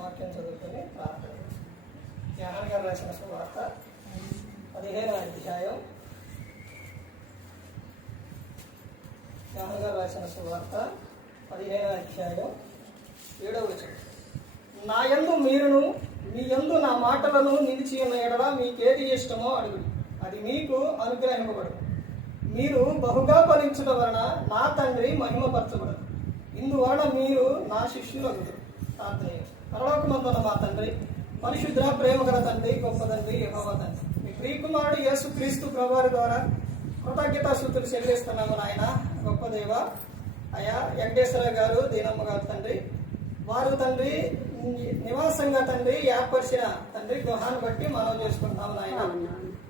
వాక్యం చదువుకొని ప్రార్థన. జ్ఞాన గారు రాసిన సువార్త పదిహేను అధ్యాయం. జ్ఞాన గారు రాసిన సువార్త పదిహేను అధ్యాయం ఏడవ వచనం. నా యందు మీరును మీ ఎందు నా మాటలను నిలిచి ఉన్న ఎడల మీకేది ఇష్టమో అడుగుడు అది మీకు అనుగ్రహింపబడు. మీరు బహుగా ఫలించడం వలన నా తండ్రి మహిమపరచబడదు. ఇందువలన మీరు నా శిష్యులు అందరు ప్రార్థన పరలోకమందున్న మా తండ్రి పరిశుద్ర ప్రేమ గల తండ్రి గొప్ప తండ్రి యెహోవా తండ్రి. మీ ప్రియకుమారుడు యేసు క్రీస్తు ప్రభువారి ద్వారా కృతజ్ఞతాశుతులు చెల్లిస్తున్నాము నాయన. గొప్ప దేవ అయ్యా వెంకటేశ్వర గారు దీనమ్మ గారు తండ్రి. వారు తండ్రి నివాసంగా తండ్రి ఏర్పరిచిన తండ్రి గృహాన్ని బట్టి మనం చేసుకుంటాము నాయన.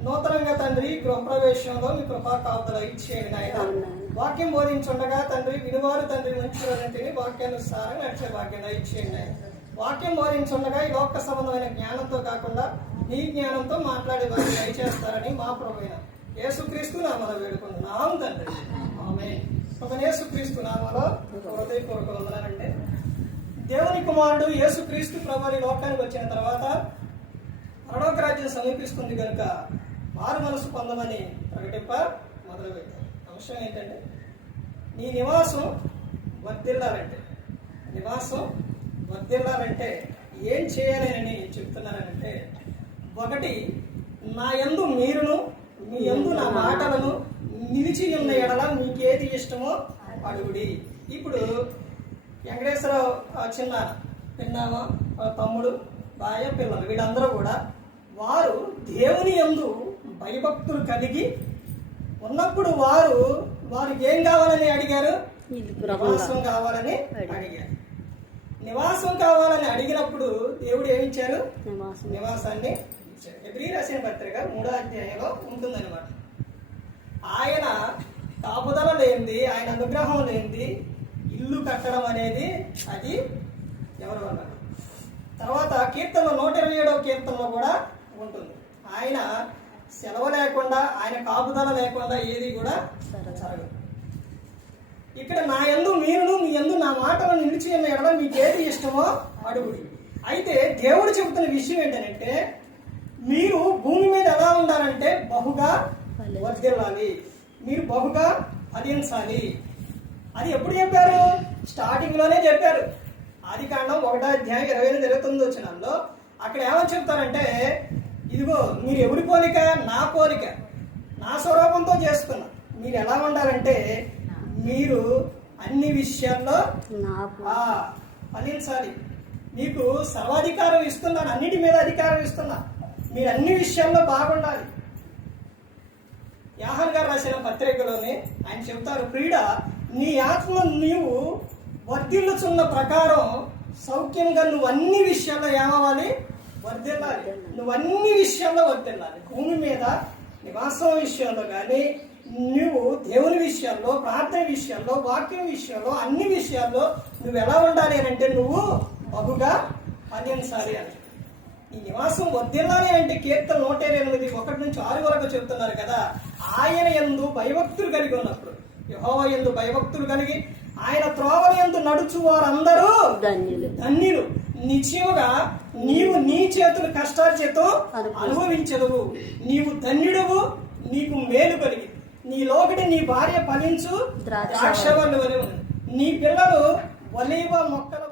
నూతనంగా తండ్రి గృహప్రవేశంలో మీ కృపా కాపుదల ఇచ్చేయండి నాయన. వాక్యం బోధించుండగా తండ్రి వినివారు తండ్రి మంచి వాక్యానుసారం నడిచే వాక్యం ఇచ్చేయండి నాయన. వాక్యం బోధించుండగా ఈ లోక సంబంధమైన జ్ఞానంతో కాకుండా నీ జ్ఞానంతో మాట్లాడే వారిని దయచేస్తారని మా ప్రభుత్వ యేసుక్రీస్తు నామలో వేడుకుంటున్నాం తండ్రి. ఆమె ఒక యేసుక్రీస్తు నామలో హృదయపూర్వక వందనాలండి. దేవుని కుమారుడు యేసుక్రీస్తు ప్రభావి లోకానికి వచ్చిన తర్వాత పరలోక రాజ్యం సమీపిస్తుంది కనుక మారు మనసు పొందమని ప్రకటింప మొదలుపెట్టారు. అంశం ఏంటంటే నీ నివాసం వర్దిల్లాలంటే నివాసం వర్దిల్లాలంటే ఏం చేయాలి అని చెప్తున్నానంటే ఒకటి నా యందు మీరును మీ యందు నా మాటలను నిలిచి ఉన్న ఎడల మీకేది ఇష్టమో అడుగుడి. ఇప్పుడు వెంకటేశ్వరరావు చిన్న పిన్నామ తమ్ముడు బాయ పిల్లలు వీళ్ళందరూ కూడా వారు దేవుని యందు భయభక్తులు కలిగి ఉన్నప్పుడు వారు వారికి ఏం కావాలని అడిగారు? నివాసం కావాలని అడిగారు. నివాసం కావాలని అడిగినప్పుడు దేవుడు ఏమిచ్చారు నివాసాన్ని ఎబ్రి రాసిన పత్రిక మూడో అధ్యాయంలో ఉంటుందన్నమాట. ఆయన కాపుదల లేనిది ఆయన అనుగ్రహం లేనిది ఇల్లు కట్టడం అనేది అది ఎవరు వల్ల? తర్వాత కీర్తనలో నూట ఇరవై ఏడవ కీర్తనలో కూడా ఉంటుంది. ఆయన సెలవు లేకుండా ఆయన కాపుదల లేకుండా ఏది కూడా జరగదు. ఇక్కడ నా యందు మీరును మీ యందు నా మాటలు నిలిచి ఉన్న ఎడల మీకు ఏది ఇష్టమో అడుగుడి అయితే దేవుడు చెబుతున్న విషయం ఏంటంటే మీరు భూమి మీద ఎలా ఉండాలంటే బహుగా వర్ధిల్లాలి మీరు బహుగా ఫలించాలి. అది ఎప్పుడు చెప్పారు? స్టార్టింగ్లోనే చెప్పారు. ఆది కాండం ఒకటో అధ్యాయం ఇరవై ఎనిమిది ఇరవై తొమ్మిది వచ్చినాల్లో అక్కడ ఏమని చెప్తారంటే ఇదిగో మీరు ఎవరి పోలిక? నా పోలిక. నా స్వరూపంతో చేసుకున్నా మీరు ఎలా ఉండాలంటే మీరు అన్ని విషయాల్లో ఫలించాలి మీకు సర్వాధికారం ఇస్తున్నాను అన్నిటి మీద అధికారం ఇస్తున్నా. మీరు అన్ని విషయాల్లో బాగుండాలి. యాహన్ గారు రాసిన పత్రికలోని ఆయన చెప్తారు క్రీడ నీ ఆత్మ నీవు వర్ధిల్లుచున్న ప్రకారం సౌఖ్యంగా నువ్వు అన్ని విషయాల్లో ఏమవ్వాలి? వర్ధిల్లాలి. నువ్వు అన్ని విషయాల్లో వర్ధిల్లాలి. భూమి మీద నివాసం విషయంలో కానీ నువ్వు దేవుని విషయాల్లో ప్రార్థన విషయాల్లో వాక్యం విషయంలో అన్ని విషయాల్లో నువ్వు ఎలా ఉండాలి అని అంటే నువ్వు బహుగా ఫలించాలి అని. ఈ నివాసం వర్ధిల్లాలి అంటే కీర్తన నూట ఎనిమిది ఒకటి నుంచి ఆరు వరకు చెప్తున్నారు కదా. ఆయన ఎందు భయభక్తులు కలిగి ఉన్నప్పుడు యహోవ ఎందు భయభక్తులు కలిగి ఆయన త్రోవల ఎందు నడుచు వారందరూ ధన్యులు. ధన్యులు. నిశ్చయముగా నీవు నీ చేతుల కష్టార్జితం అనుభవించదువు. నీవు ధన్యుడవు నీకు మేలు కలిగి. నీ లోకటి నీ భార్య ఫలించు ద్రాక్ష నీ పిల్లలు వలీవ మొక్క